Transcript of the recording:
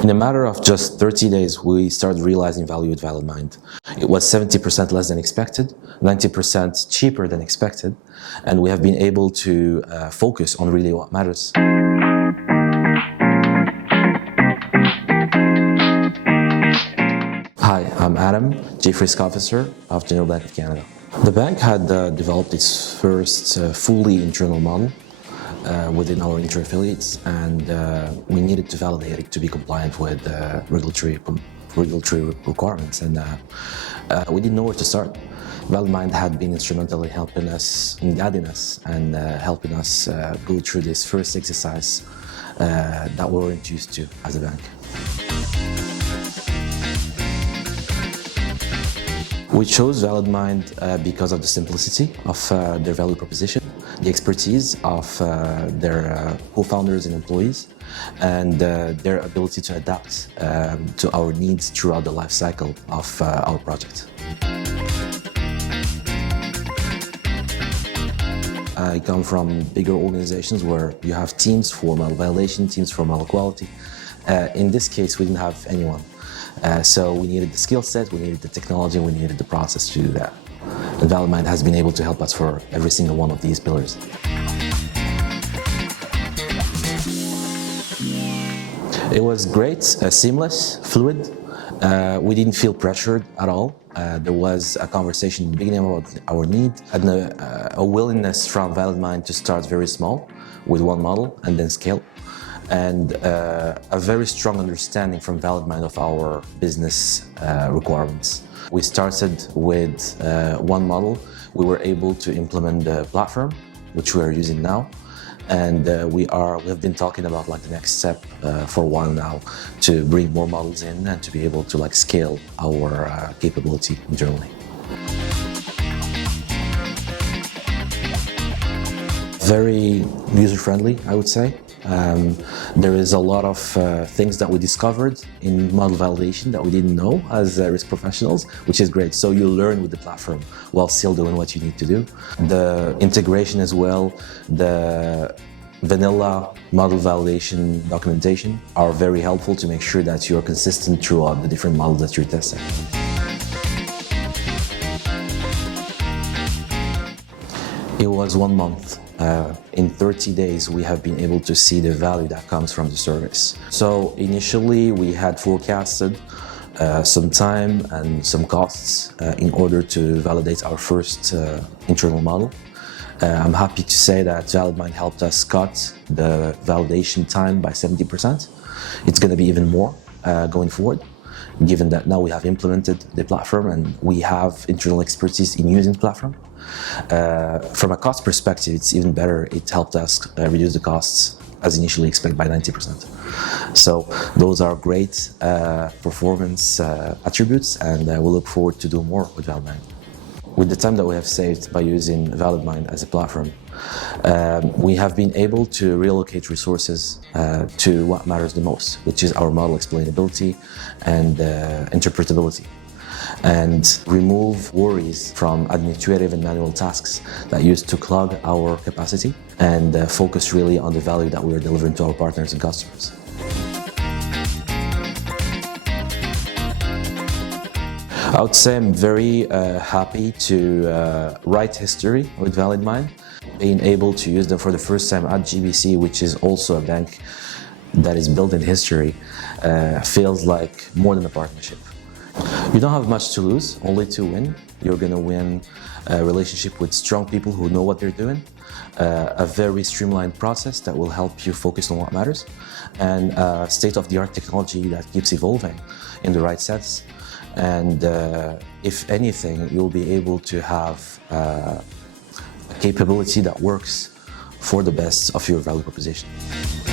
In a matter of just 30 days, we started realizing value with ValidMind. It was 70% less than expected, 90% cheaper than expected, and we have been able to focus on really what matters. Hi, I'm Adam, Chief Risk Officer of General Bank of Canada. The bank had developed its first fully internal model within our inter-affiliates, and we needed to validate it to be compliant with regulatory requirements, and we didn't know where to start. ValidMind had been instrumental in helping us, in guiding us, and helping us go through this first exercise that we weren't used to as a bank. We chose ValidMind because of the simplicity of their value proposition, the expertise of their co-founders and employees, and their ability to adapt to our needs throughout the life cycle of our project. I come from bigger organizations where you have teams for model validation, teams for model quality. In this case, we didn't have anyone. So we needed the skill set, we needed the technology, we needed the process to do that. And ValidMind has been able to help us for every single one of these pillars. It was great, seamless, fluid. We didn't feel pressured at all. There was a conversation in the beginning about our need and a willingness from ValidMind to start very small with one model and then scale. And a very strong understanding from ValidMind of our business requirements. We started with one model. We were able to implement the platform, which we are using now, and we have been talking about the next step for a while now to bring more models in and to be able to scale our capability internally. Very user-friendly, I would say. There is a lot of things that we discovered in model validation that we didn't know as risk professionals, which is great. So you learn with the platform while still doing what you need to do. The integration as well, the vanilla model validation documentation are very helpful to make sure that you're consistent throughout the different models that you're testing. It was 1 month. In 30 days, we have been able to see the value that comes from the service. So initially, we had forecasted some time and some costs in order to validate our first internal model. I'm happy to say that ValidMind helped us cut the validation time by 70%. It's going to be even more going forward, given that now we have implemented the platform and we have internal expertise in using the platform. From a cost perspective, it's even better. It helped us reduce the costs as initially expected by 90%. So those are great performance attributes, and we look forward to do more with ValidMind. With the time that we have saved by using ValidMind as a platform, we have been able to relocate resources to what matters the most, which is our model explainability and interpretability, and remove worries from administrative and manual tasks that used to clog our capacity and focus really on the value that we are delivering to our partners and customers. I would say I'm very happy to write history with ValidMind. Being able to use them for the first time at GBC, which is also a bank that is built in history, feels like more than a partnership. You don't have much to lose, only to win. You're going to win a relationship with strong people who know what they're doing, a very streamlined process that will help you focus on what matters, and state-of-the-art technology that keeps evolving in the right sense. And if anything, you'll be able to have a capability that works for the best of your value proposition.